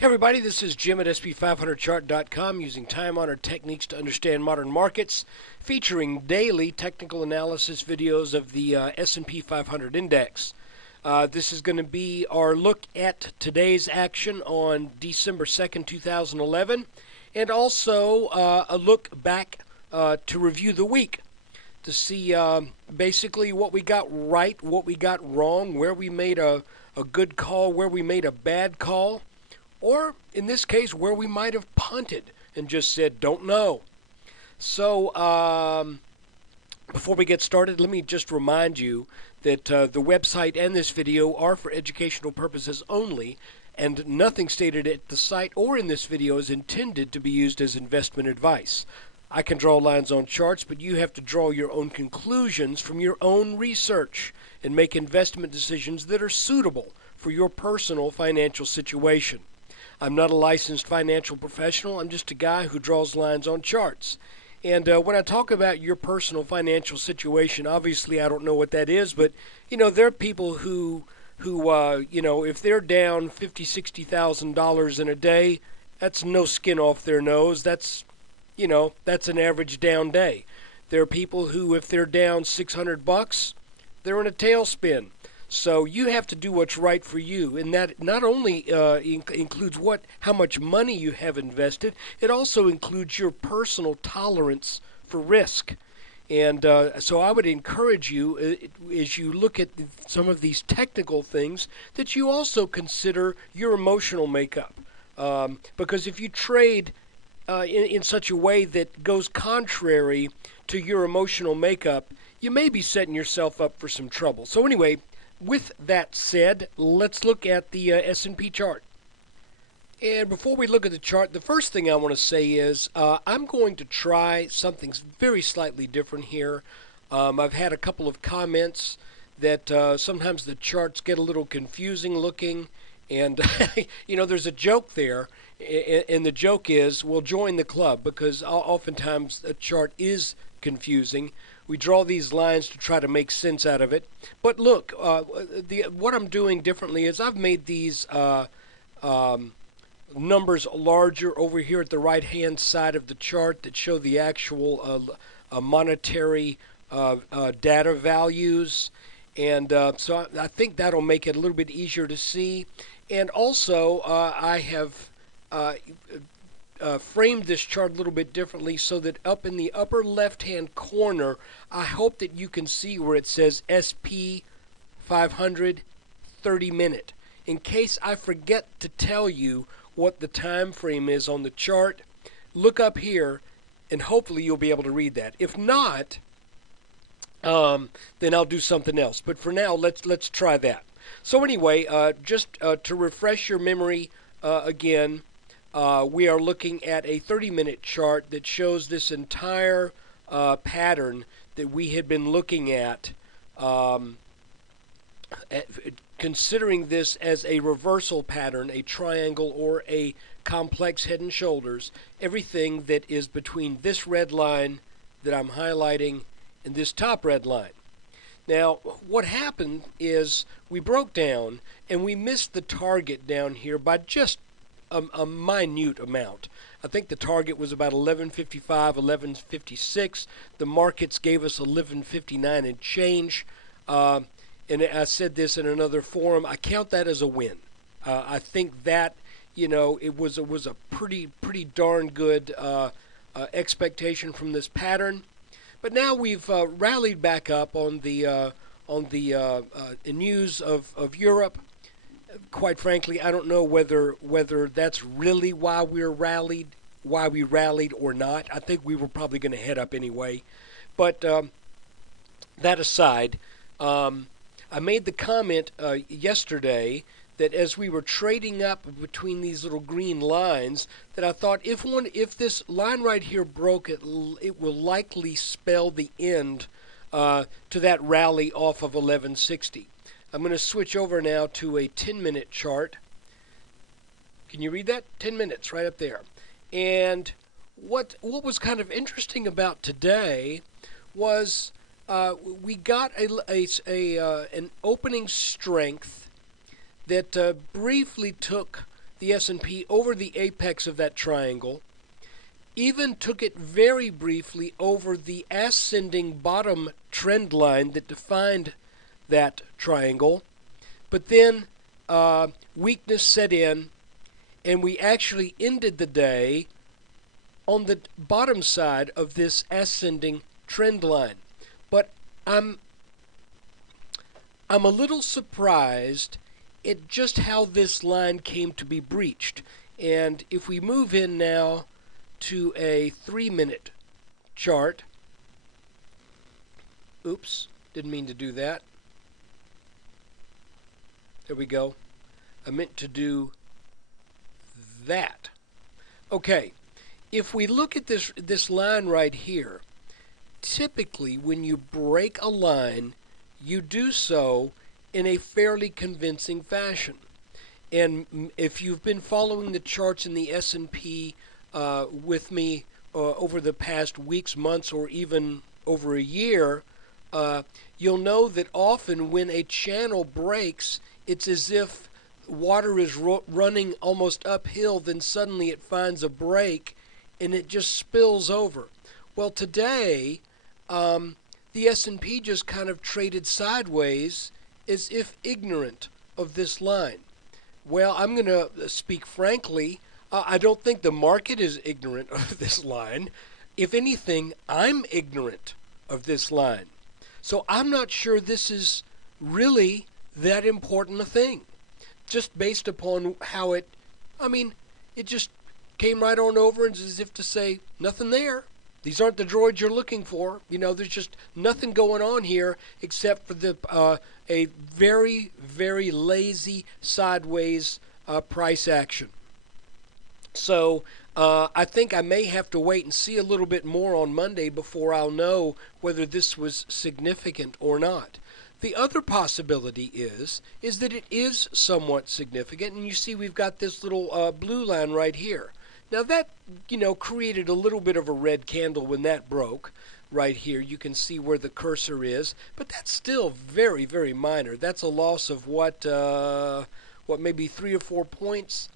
Hey everybody, this is Jim at SP500chart.com using time-honored techniques to understand modern markets, featuring daily technical analysis videos of the S&P 500 index. This is going to be our look at today's action on December 2nd, 2011, and also a look back to review the week to see basically what we got right, what we got wrong, where we made a good call, where we made a bad call, or in this case, where we might have punted and just said, don't know. So before we get started, let me just remind you that the website and this video are for educational purposes only, and nothing stated at the site or in this video is intended to be used as investment advice. I can draw lines on charts, but you have to draw your own conclusions from your own research and make investment decisions that are suitable for your personal financial situation. I'm not a licensed financial professional. I'm just a guy who draws lines on charts. And when I talk about your personal financial situation, obviously I don't know what that is, but there are people who if they're down $50,000-$60,000 in a day, that's no skin off their nose. That's an average down day. There are people who, if they're down $600, they're in a tailspin. So you have to do what's right for you, and that not only includes how much money you have invested, it also includes your personal tolerance for risk. And so I would encourage you, as you look at some of these technical things, that you also consider your emotional makeup. Because if you trade in such a way that goes contrary to your emotional makeup, you may be setting yourself up for some trouble. So anyway, with that said, let's look at the S&P chart. And before we look at the chart, the first thing I want to say is I'm going to try something very slightly different here. I've had a couple of comments that sometimes the charts get a little confusing looking, and there's a joke there, and the joke is, well, join the club, because oftentimes a chart is confusing. We draw these lines to try to make sense out of it. But look, what I'm doing differently is I've made these numbers larger over here at the right-hand side of the chart that show the actual monetary data values. And so I think that'll make it a little bit easier to see. And also, I have framed this chart a little bit differently so that up in the upper left-hand corner, I hope that you can see where it says SP 500 30-minute. In case I forget to tell you what the time frame is on the chart, look up here and hopefully you'll be able to read that. If not, then I'll do something else. But for now, let's try that. So anyway, just to refresh your memory again, we are looking at a 30-minute chart that shows this entire pattern that we had been looking at, considering this as a reversal pattern, a triangle, or a complex head and shoulders, everything that is between this red line that I'm highlighting and this top red line. Now, what happened is we broke down and we missed the target down here by just a minute amount. I think the target was about 1155, 1156. The markets gave us 1159 and change. And I said this in another forum. I count that as a win. I think that it was a pretty darn good expectation from this pattern. But now we've rallied back up on the news of Europe. Quite frankly, I don't know whether that's really why we rallied or not. I think we were probably going to head up anyway. But that aside, I made the comment yesterday that as we were trading up between these little green lines, that I thought if this line right here broke, it will likely spell the end to that rally off of 1160. I'm going to switch over now to a 10-minute chart. Can you read that? 10 minutes right up there. And what was kind of interesting about today was we got an opening strength that briefly took the S&P over the apex of that triangle, even took it very briefly over the ascending bottom trend line that defined that triangle, but then weakness set in, and we actually ended the day on the bottom side of this ascending trend line. But I'm a little surprised at just how this line came to be breached. And if we move in now to a 3-minute chart, oops, didn't mean to do that. There we go. I meant to do that. Okay, if we look at this line right here, typically when you break a line, you do so in a fairly convincing fashion. And if you've been following the charts in the S&P with me over the past weeks, months, or even over a year, you'll know that often when a channel breaks, it's as if water is running almost uphill, then suddenly it finds a break and it just spills over. Well, today, the S&P just kind of traded sideways as if ignorant of this line. Well, I'm going to speak frankly. I don't think the market is ignorant of this line. If anything, I'm ignorant of this line. So I'm not sure this is really that important a thing. Just based upon how it just came right on over as if to say, nothing there. These aren't the droids you're looking for. There's just nothing going on here except for a very, very lazy sideways price action. So I think I may have to wait and see a little bit more on Monday before I'll know whether this was significant or not. The other possibility is that it is somewhat significant, and you see we've got this little blue line right here. Now that, created a little bit of a red candle when that broke. Right here, you can see where the cursor is, but that's still very, very minor. That's a loss of maybe 3 or 4 points.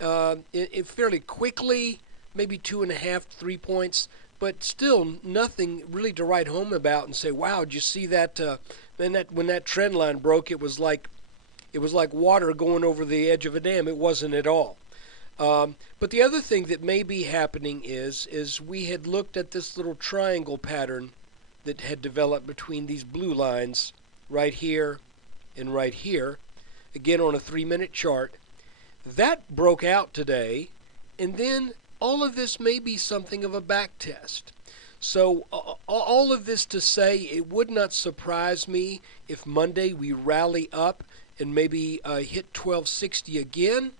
It fairly quickly, maybe 2.5, 3 points, but still nothing really to write home about and say, wow, did you see that? When that trend line broke, it was like water going over the edge of a dam. It wasn't at all. But the other thing that may be happening is we had looked at this little triangle pattern that had developed between these blue lines right here and right here, again on a 3-minute chart. That broke out today, and then all of this may be something of a back test. So all of this to say, it would not surprise me if Monday we rally up and maybe hit 1260 again.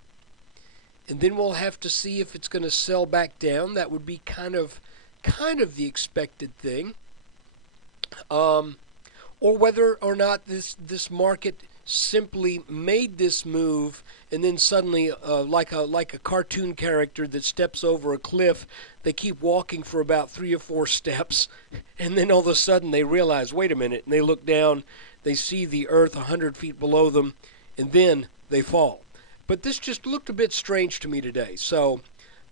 And then we'll have to see if it's going to sell back down. That would be kind of the expected thing. Or whether or not this market simply made this move and then suddenly, like a cartoon character that steps over a cliff, they keep walking for about 3 or 4 steps, and then all of a sudden they realize, wait a minute, and they look down, they see the earth 100 feet below them, and then they fall. But this just looked a bit strange to me today. So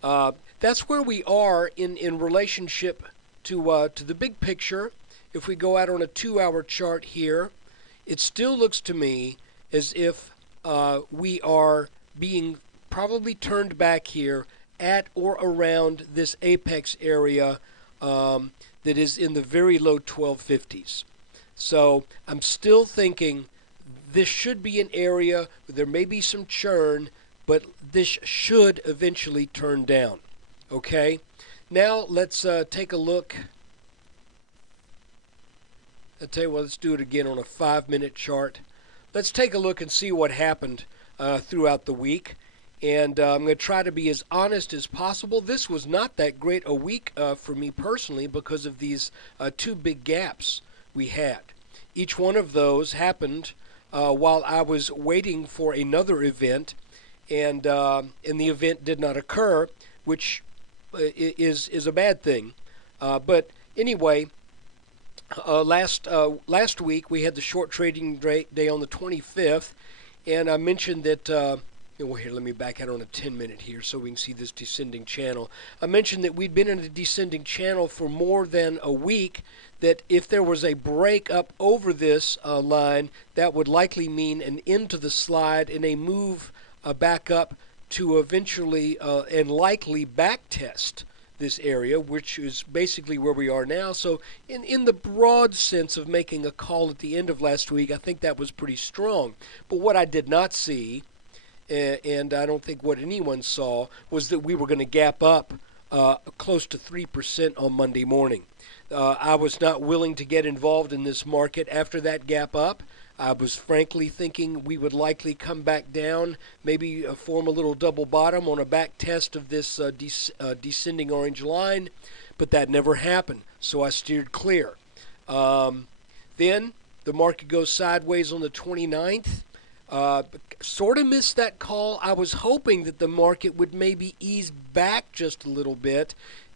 that's where we are in relationship to the big picture. If we go out on a 2-hour chart here, it still looks to me as if we are being probably turned back here at or around this apex area that is in the very low 1250s. So I'm still thinking this should be an area where there may be some churn, but this should eventually turn down. Okay? Now let's take a look. I'll tell you what, let's do it again on a 5-minute chart. Let's take a look and see what happened throughout the week. And I'm going to try to be as honest as possible. This was not that great a week for me personally because of these 2 big gaps we had. Each one of those happened while I was waiting for another event, and the event did not occur, which is a bad thing. But anyway, last week we had the short trading day on the 25th, and I mentioned that Well, here, let me back out on a 10-minute here so we can see this descending channel. I mentioned that we'd been in a descending channel for more than a week, that if there was a break up over this line, that would likely mean an end to the slide and a move back up to eventually and likely back test this area, which is basically where we are now. So in the broad sense of making a call at the end of last week, I think that was pretty strong. But what I did not see, and I don't think what anyone saw, was that we were going to gap up close to 3% on Monday morning. I was not willing to get involved in this market after that gap up. I was frankly thinking we would likely come back down, maybe form a little double bottom on a back test of this descending orange line, but that never happened, so I steered clear. Then the market goes sideways on the 29th. Sort of missed that call. I was hoping that the market would maybe ease back just a little bit,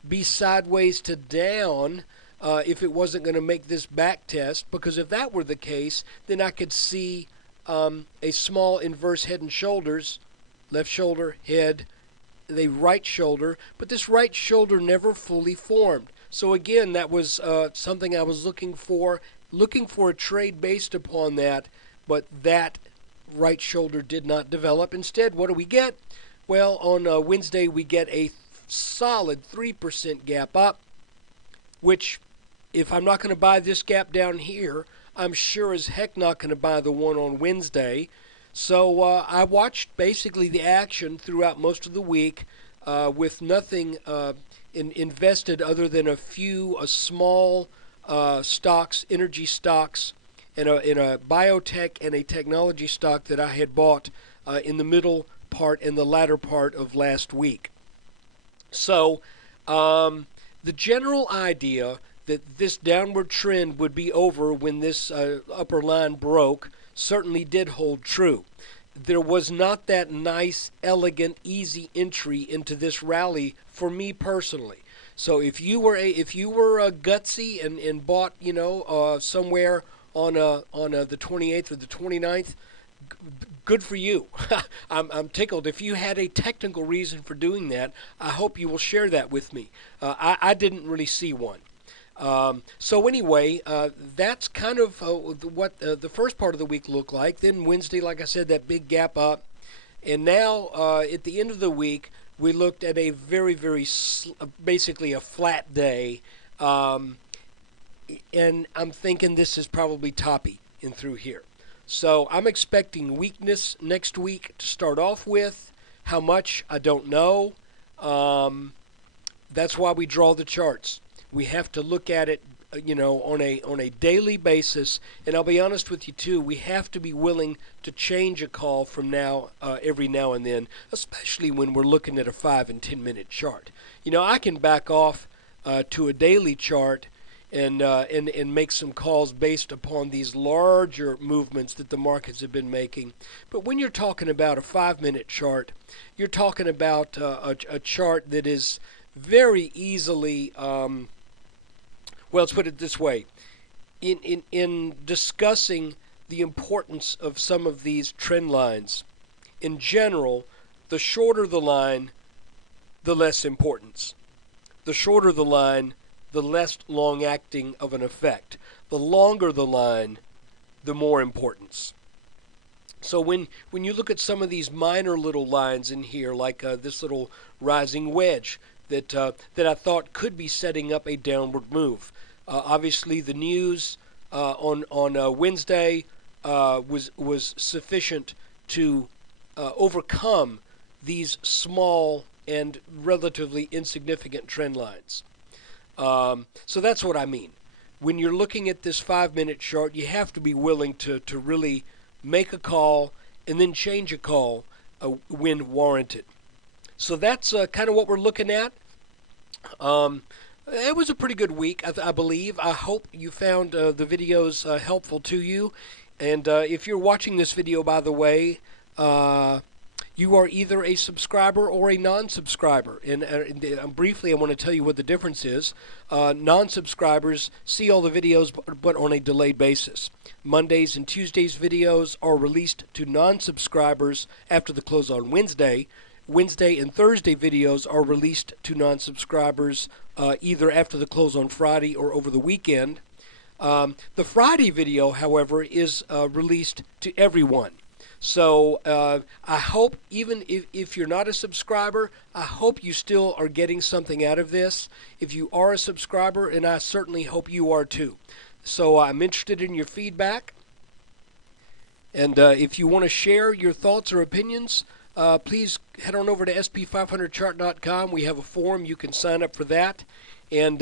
be sideways to down if it wasn't going to make this back test, because if that were the case, then I could see a small inverse head and shoulders, left shoulder, head, the right shoulder, but this right shoulder never fully formed. So again, that was something I was looking for a trade based upon that, but that right shoulder did not develop. Instead, what do we get? Well, on Wednesday, we get a solid 3% gap up, which, if I'm not going to buy this gap down here, I'm sure as heck not going to buy the one on Wednesday. So I watched basically the action throughout most of the week with nothing invested other than a few small stocks, energy stocks, in a biotech and a technology stock that I had bought in the middle part and the latter part of last week. So the general idea that this downward trend would be over when this upper line broke certainly did hold true. There was not that nice, elegant, easy entry into this rally for me personally. So if you were gutsy and bought somewhere on the 28th or the 29th, good for you. I'm tickled. If you had a technical reason for doing that, I hope you will share that with me. I didn't really see one. So anyway, that's kind of what the first part of the week looked like. Then Wednesday, like I said, that big gap up. And now at the end of the week, we looked at a very, very, basically a flat day. And I'm thinking this is probably toppy in through here. So I'm expecting weakness next week to start off with. How much, I don't know. That's why we draw the charts. We have to look at it, on a daily basis. And I'll be honest with you too, we have to be willing to change a call from every now and then, especially when we're looking at a 5 and 10 minute chart. I can back off to a daily chart and make some calls based upon these larger movements that the markets have been making. But when you're talking about a 5-minute chart, you're talking about a chart that is very easily, let's put it this way. In discussing the importance of some of these trend lines, in general, the shorter the line, the less importance. The shorter the line, the less long-acting of an effect. The longer the line, the more importance. So when you look at some of these minor little lines in here, like this little rising wedge that I thought could be setting up a downward move. Obviously, the news on Wednesday was sufficient to overcome these small and relatively insignificant trend lines. So that's what I mean. When you're looking at this 5-minute chart, you have to be willing to really make a call and then change a call when warranted. So that's kind of what we're looking at. It was a pretty good week, I believe. I hope you found the videos helpful to you. And if you're watching this video, by the way, you are either a subscriber or a non-subscriber. And briefly, I want to tell you what the difference is. Non-subscribers see all the videos, but on a delayed basis. Mondays and Tuesdays videos are released to non-subscribers after the close on Wednesday. Wednesday and Thursday videos are released to non-subscribers either after the close on Friday or over the weekend. The Friday video, however, is released to everyone. So I hope, even if you're not a subscriber, I hope you still are getting something out of this. If you are a subscriber, and I certainly hope you are too. So I'm interested in your feedback. And if you want to share your thoughts or opinions, please head on over to sp500chart.com. We have a forum. You can sign up for that. And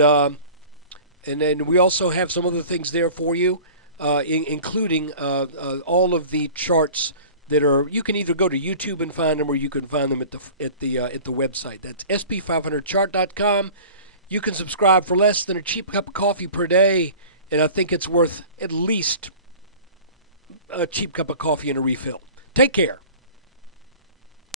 then we also have some other things there for you, including all of the charts that are. You can either go to YouTube and find them, or you can find them at the website. That's sp500chart.com. You can subscribe for less than a cheap cup of coffee per day, and I think it's worth at least a cheap cup of coffee and a refill. Take care.